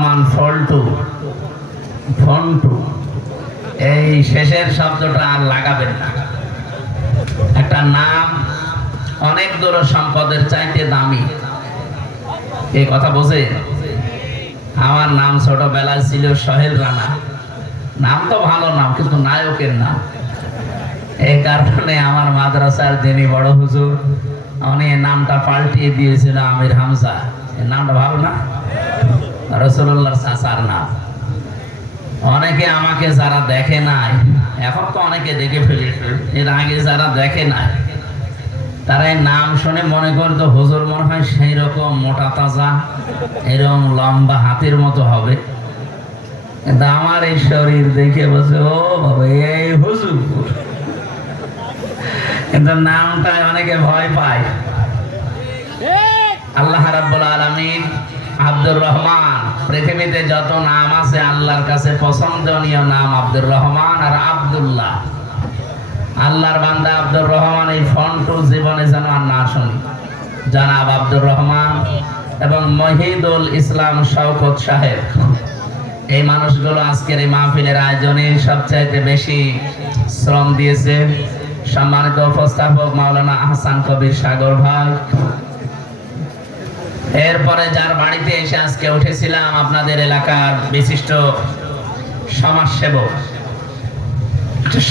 রহমান ফল্টু ফন্টু, এই শেষের শব্দটা আর লাগাবেন না। একটা নাম অনেক দূর সম্পদের চাইতে দামি, এই কথা বোঝে। আমার নাম ছোটবেলায় ছিল সোহেল রানা। নাম তো ভালো নাম, কিন্তু নায়কের নাম। এই কারণে আমার মাদ্রাসার যিনি বড় হুজুর, উনি নামটা পাল্টিয়ে দিয়েছিল আমির হামজা। এই নামটা ভালো না, রাসূলুল্লাহর চাচার নাম। অনেকে আমাকে যারা দেখে নাই, এখন তো অনেকে দেখে ফেলেছে, এর আগে যারা দেখে নাই তারা এই নাম শুনে মনে করতো হুজুর মনে হয় সেই রকম মোটা তাজা, এরকম লম্বা হাতের মতো হবে। কিন্তু আমার এই শরীর দেখে বলছে ও বাবা এই হুজুর। কিন্তু নামটা অনেকে ভয় পায়। আল্লাহ রাব্বুল আলামিন আব্দুর রহমান, পৃথিবীতে যত নাম আছে আল্লাহর কাছে পছন্দনীয় নাম আব্দুর রহমান আর আব্দুল্লাহ। আল্লাহর বান্দা আব্দুর রহমান এই ফন্টু জীবনে যেন আর না শুনি। জনাব আব্দুর রহমান এবং মহিদুল ইসলাম শওকত সাহেব, এই মানুষগুলো আজকের এই মাহফিলের আয়োজনে সবচাইতে বেশি শ্রম দিয়েছে। সম্মানিত উপস্থাপক মাওলানা আহসান কবির সাগর ভাই, এরপরে যার বাড়িতে এসে আজকে উঠেছিলাম, আপনাদের এলাকার বিশিষ্ট সমাজসেবক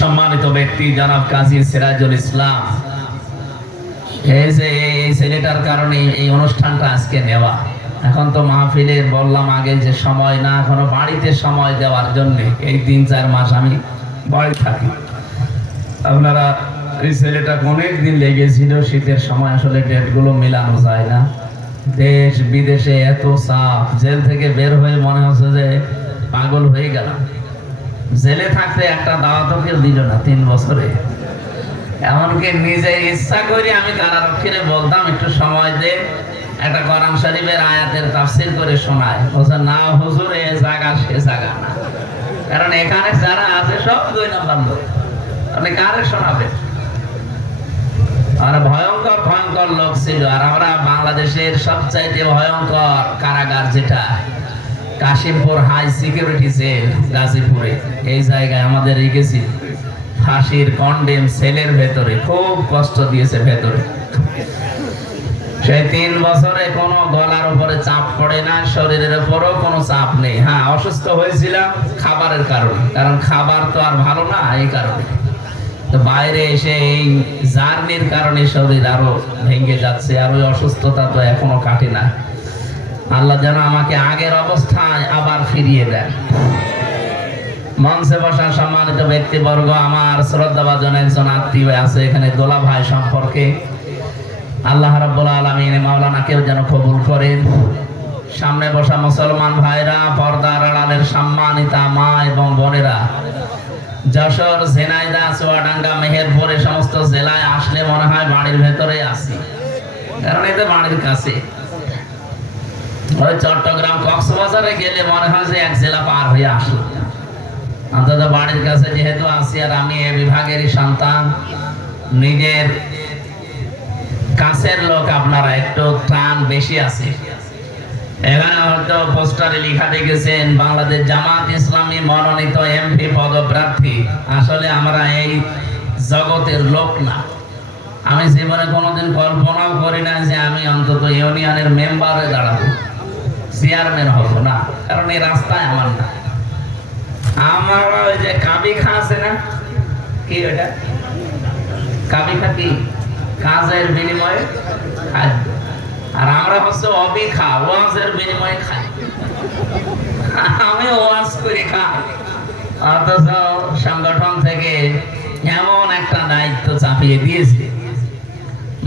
সম্মানিত ব্যক্তি জনাব কাজী সিরাজুল ইসলাম। এই যে এই ছেলেটার কারণে এই অনুষ্ঠানটা আজকে নেওয়া। এখন তো মাহফিলের বললাম আগে যে সময় না, এখনো বাড়িতে সময় দেওয়ার জন্য এই ৩-৪ মাস আমি বাড়ি থাকি। আপনারা এই ছেলেটা অনেক দিন লেগেছিল, শীতের সময় আসলে ডেটগুলো মেলানো যায় না। দেশ বিদেশে এত চাপ, জেল থেকে বের হয়ে মনে হচ্ছে যে পাগল হয়ে গেল। জেলে থাকতে একটা দাওয়াতও কেউ দিল না ৩ বছরে। এমনকি নিজে ইচ্ছা করে আমি কারারক্ষীরে বলতাম একটু সময় দে, একটা কোরআন শরীফের আয়াতের তাফসীর করে শোনায়। বলছে না হুজুর, এ জায়গা সে জায়গা না, কারণ এখানে যারা আছে সব ২ নম্বর লোক, আপনি কারে শোনাবেন? আর ভয়ঙ্কর ভয়ঙ্কর লোক ছিল। আর আমরা বাংলাদেশের সবচাইতে ভয়ঙ্কর কারাগার যেটা কাশিমপুর হাই সিকিউরিটি জেল গাজীপুরে, এই জায়গায় আমাদের রেখেছি ফাঁসির কন্ডেম সেলের ভেতরে, খুব কষ্ট দিয়েছে ভেতরে। সেই ৩ বছরে কোনো গলার উপরে চাপ পড়ে না, শরীরের উপরও কোনো চাপ নেই। হ্যাঁ, অসুস্থ হয়েছিলাম খাবারের কারণে, কারণ খাবার তো আর ভালো না, এই কারণে। তো বাইরে এসে এই জার্নির কারণে শরীর আরো ভেঙে যাচ্ছে, আর ওই অসুস্থতা তো এখনো কাটে না। আল্লাহ যেন আমাকে আগের অবস্থায় আবার ফিরিয়ে দেন। মঞ্চে বসা সম্মানিত ব্যক্তিবর্গ, আমার শ্রদ্ধাভাজন একজন আত্মীয় আছে এখানে, দোলা ভাই সম্পর্কে আল্লাহ রাব্বুল আলামিন মাওলানাকেও যেন কবুল করেন। সামনে বসা মুসলমান ভাইরা, পর্দার আড়ালের সম্মানিতা মা এবং বোনেরা, যশোর, ঝিনাইদহ, চুয়াডাঙ্গা, মেহেরপুর, সমস্ত জেলায় আসলে মনে হয় বাড়ির ভেতরে আছি, কারণ এতে বাড়ির কাছে। ওই চট্টগ্রাম, কক্সবাজারে গেলে মনে হয় যে 1 জেলা পার হয়ে আসলো। অন্তত বাড়ির কাছে যেহেতু আছি, আর আমি এ বিভাগেরই সন্তান, নিজের কাছের লোক, আপনারা একটু টান বেশি আছে। এখানে হয়তো পোস্টারে লেখা দেখেছেন বাংলাদেশ জামাত ইসলামী মনোনীত এমপি পদপ্রার্থী। আসলে আমরা এই জগতের লোক না। আমি জীবনে কোনোদিন কল্পনাও করি না যে আমি অন্তত ইউনিয়নের মেম্বারে দাঁড়াবো, চেয়ারম্যান হবো না, কারণ এই রাস্তায় আমার না। আমার ওই যে কাবিখা আছে না, কি ওটা কাবিখা, কি কাজের বিনিময়ে খাদ্য, আর আমরা হচ্ছে অবিখা, ওয়াজের বিনিময়ে খাই। আমি ওয়াজ করে খাই, অথচ সংগঠন থেকে এমন একটা দায়িত্ব চাপিয়ে দিয়েছে।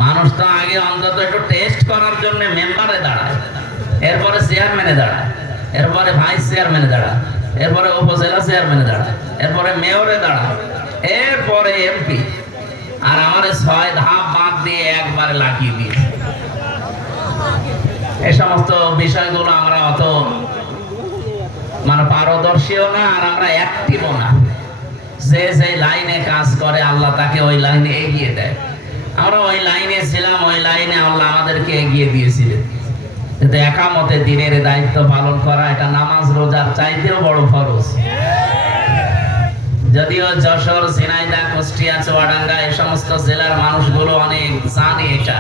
মানুষ তো আগে অন্তত একটু টেস্ট করার জন্য মেম্বারে দাঁড়ায়, এরপরে চেয়ারম্যানে দাঁড়ায়, এরপরে ভাইস চেয়ারম্যানে দাঁড়ায়, এরপরে উপজেলা চেয়ারম্যানে দাঁড়ায়, এরপরে মেয়রে দাঁড়ায়, এরপরে এমপি। আর আমার 6 ধাপ বাদ দিয়ে একবারে লাগিয়ে দিয়েছে। এই সমস্ত বিষয়গুলো আমরা অত পারদর্শীও না, আর আমরা অ্যাক্টিভও না। যে যে লাইনে কাজ করে আল্লাহ তাকে ওই লাইনে এগিয়ে দেয়। আমরা ওই লাইনে ছিলাম, ওই লাইনে আল্লাহ আমাদেরকে এগিয়ে দিয়েছিলেন। কিন্তু একামতে দিনের দায়িত্ব পালন করা এটা নামাজ রোজার চাইতেও বড় ফরজ। যদিও যশোর, ঝিনাইদহ, কুষ্টিয়া, চুয়াডাঙ্গা এই সমস্ত জেলার মানুষগুলো অনেক জানে এটা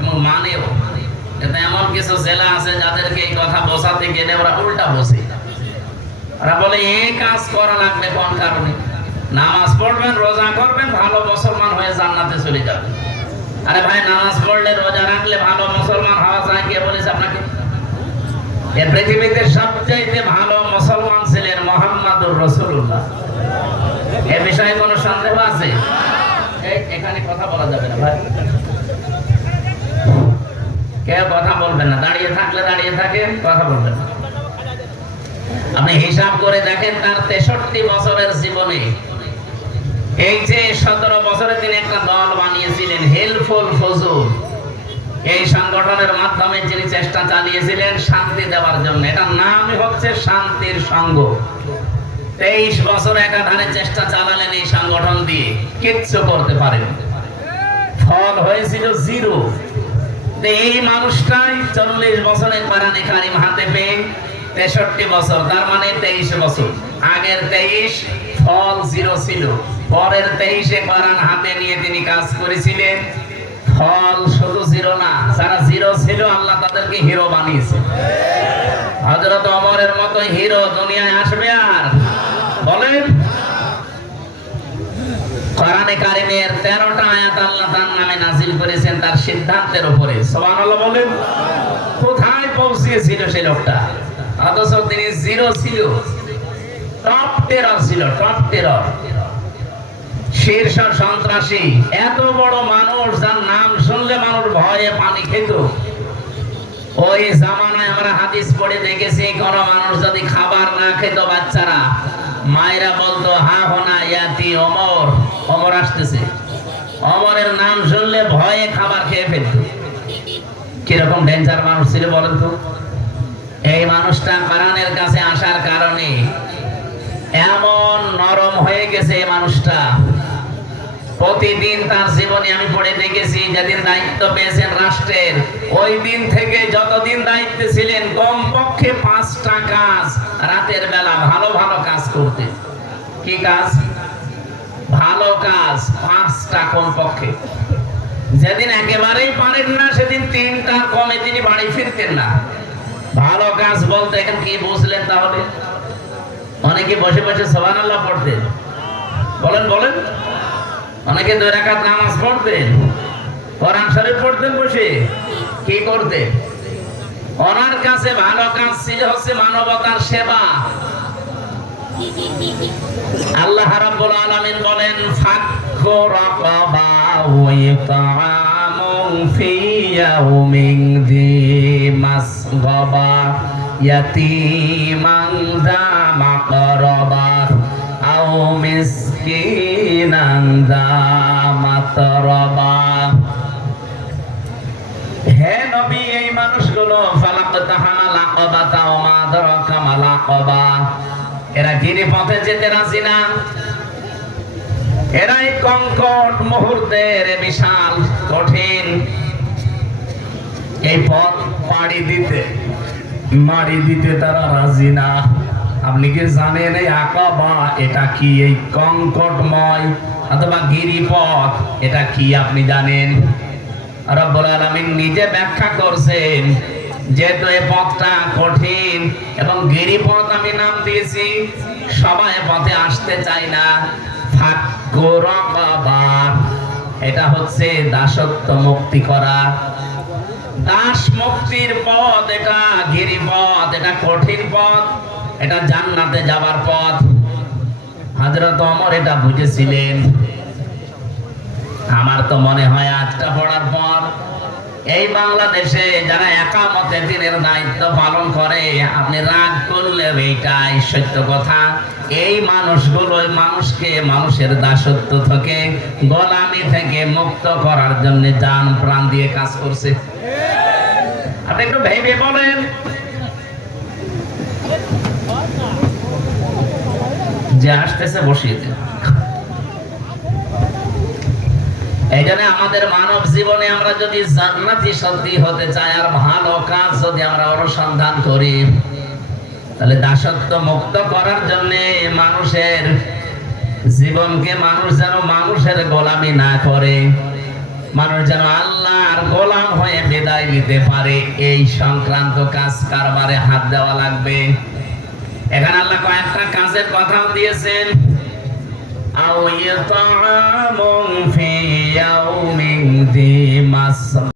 এবং মানেও, কিন্তু এমন কিছু জেলা আছে যাদেরকে এই কথা বোঝাতে গেলে ওরা উল্টা বোঝে। ওরা বলে এই কাজ করা লাগবে কোন কারণে? নামাজ পড়বেন, রোজা করবেন, ভালো মুসলমান হয়ে জান্নাতে চলে যাবেন। আরে ভাই, নামাজ পড়লে রোজা রাখলে ভালো মুসলমান হওয়া যায় কে বলেছে আপনাকে? এই পৃথিবীতে সবচাইতে ভালো মুসলমান ছিলেন মুহাম্মদুর রাসূলুল্লাহ। এ বিষয়ে কোনো সন্দেহ আছে? এখানে কথা বলা যাবে না ভাই, কেউ কথা বলবেন না। দাঁড়িয়ে থাকলে দাঁড়িয়ে থাকেন, কথা বলবেন না। আপনি হিসাব করে দেখেন তার 63 বছরের জীবনে এই যে 17 বছরে তিনি একটা দল বানিয়েছিলেন হেল্পফুল ফজল, এই সংগঠনের মাধ্যমে তিনি চেষ্টা চালিয়েছিলেন শান্তি দেওয়ার জন্য। এটার নামই হচ্ছে শান্তির সংঘ। 23 বছর একাধারে চেষ্টা চালালেন এই সংগঠন দিয়ে, কিচ্ছু করতে পারেন, ফল হয়েছিল জিরো। এই মানুষটাই 40 বছরে কোরআনে কারীম হাতে পেয়ে 63 বছর, তার মানে 23 বছর। আগের 23 ফল জিরো ছিল, পরের 23-এ কোরআন হাতে নিয়ে তিনি কাজ করেছিলেন, ফল শুধু জিরো না, যারা জিরো ছিল আল্লাহ তাদেরকে হিরো বানিয়েছে। হযরত ওমরের মতো হিরো দুনিয়ায় আসবে আর? বলেন। কোরআনে কারীমের 13টা আয়াত আল্লাহ তার নামে নাযিল করেছেন তার সিদ্ধান্তের উপরে। সুবহানাল্লাহ বলেন। কোথায় পৌঁছেছিল সেই লোকটা? অথচ তিনি জিরো ছিল, টপ টেরর ছিল, টপ টেরর, শীর্ষ সন্ত্রাসী। এত বড় মানুষ যার নাম শুনলে মানুষ ভয়ে পানি খেত। ওই জামানায় আমরা হাদিস পড়ে দেখেছি, কোন মানুষ যদি খাবার না খেত, বাচ্চারা মায়েরা বলতো হা হোনা ইয়াতি ওমর, ওমর আসতেছে। ওমরের নাম শুনলে ভয়ে খাবার খেয়ে ফেলত। কিরকম ডেঞ্জার মানুষ ছিল বলেন তো? এই মানুষটা কোরআনের কাছে আসার কারণে এমন নরম হয়ে গেছে এই মানুষটা। প্রতিদিন তার জীবনে আমি পড়ে দেখেছি, যেদিন দায়িত্ব পেয়েছেন রাষ্ট্রের, ওই দিন থেকে যতদিন দায়িত্বে ছিলেন কমপক্ষে 5টা কাজ রাতের বেলা ভালো ভালো কাজ করতে। কি কাজ? ভালো কাজ 5টা কমপক্ষে। যেদিন একেবারেই পারেন না সেদিন 3টার কমে তিনি বাড়ি ফিরতেন না। ভালো কাজ বলতে এখন কি বুঝলেন তাহলে? অনেকে বসে বসে সুবহানাল্লাহ পড়তেন, বলেন বলেন। অনেকে 2 রাকাত নামাজ পড়তেন, কোরআন শরীফ পড়তেন বসে। কি করতেন? ওনার কাছে ভালো কাজ ছিল হচ্ছে মানবতার সেবা। আল্লাহ রাব্বুল আলামিন বলেন, ফাক্কু রাকাবা ওয়া ইতআমুন ফি ইয়াউমিন যী মাসগাবা ইয়াতীমান যা মাকরাবা আও মিসকিনান যা মাতরাবা। হে নবী, এই মানুষগুলো ফালাকতাহামা লাকাবাতা ওয়া মা আদরাকা মা লাকাবা, এরা গিরিপথে যেতে রাজি না। এরাই কঙ্কট মুহূর্তের বিশাল কঠিন এই পথ মারি দিতে তারা রাজি না। আপনি কি জানেন এই আকাবা এটা কি? এই কঙ্কটময় অথবা গিরিপথ এটা কি আপনি জানেন? রব্বুল আলামিন নিজে ব্যাখ্যা করছেন, যেহেতু এই পথটা কঠিন এবং গিরিপথ আমি নাম দিয়েছি, সবাই পথে আসতে চায় না। ফাক্কু রাকাবা, এটা হচ্ছে দাসত্ব মুক্তি করা, দাস মুক্তির পথ। এটা গিরিপথ, এটা কঠিন পথ, এটা জান্নাতে যাবার পথ। হযরত ওমর এটা বুঝেছিলেন। আমার তো মনে হয় আজটা পড়ার পর এই বাংলাদেশে যারা একামতে দিনের দায়িত্ব পালন করে, আপনি রাগ করলে এইটাই সত্য কথা, এই মানুষগুলো মানুষকে মানুষের দাসত্ব থেকে, গোলামি থেকে মুক্ত করার জন্য জান প্রাণ দিয়ে কাজ করছে। আপনি একটু ভেবে বলেন, যে আসতেছে বসিয়ে দেন। এই জন্য আমাদের মানব জীবনে আমরা যদি জান্নাতি সত্যি হতে চাই আর ভালো কাজ যদি আমরা অনুসন্ধান করি, তাহলে দাসত্ব মুক্ত করার জন্য মানুষের জীবনকে মানুষ যেন মানুষের গোলামি না করে, মানুষ যেন আল্লাহর গোলাম হয়ে বিদায় নিতে পারে, এই সংক্রান্ত কাজ কারবারে হাত দেওয়া লাগবে। এখানে আল্লাহ কয়েকটা কাজের কথাও দিয়েছেন। আও ইতাআমুন ফি ইয়াউমিনযী মাসরাব